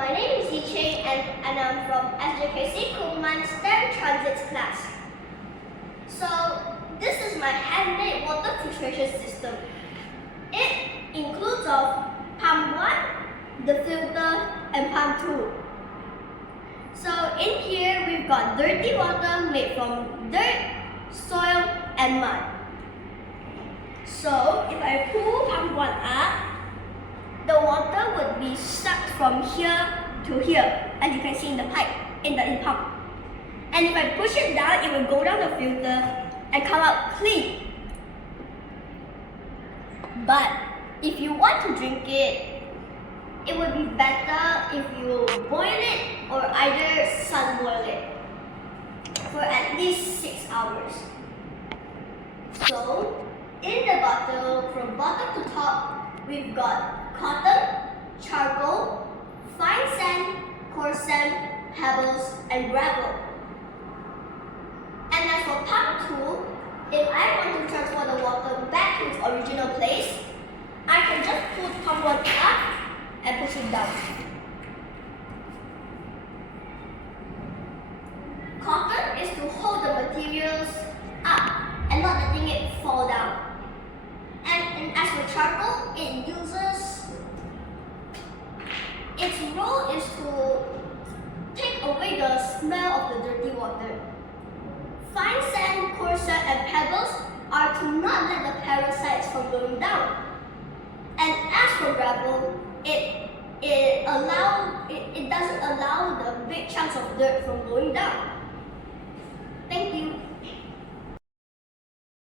My name is Ching and I'm from SJKC BRAINetSTEM Transit class. So this is my handmade water filtration system. It includes of pump 1, the filter and pump 2. So in here we've got dirty water made from dirt, soil and mud. So if I pull pump 1 up, the water would be sucked from here to here, as you can see in the pipe, in the pump. And if I push it down, it will go down the filter and come out clean. But if you want to drink it, it would be better if you boil it or either sun boil it for at least 6 hours. So in the bottle, from bottom to top, we've got cotton, charcoal, fine sand, coarse sand, pebbles, and gravel. And as for pump 2, if I want to transfer the water back to its original place, I can just pull pump 1 up and push it down. Cotton is to hold the materials up and not letting it fall down. And as for charcoal, its role is to take away the smell of the dirty water. Fine sand, coarse sand, and pebbles are to not let the parasites from going down. And as for gravel, it doesn't allow the big chunks of dirt from going down. Thank you.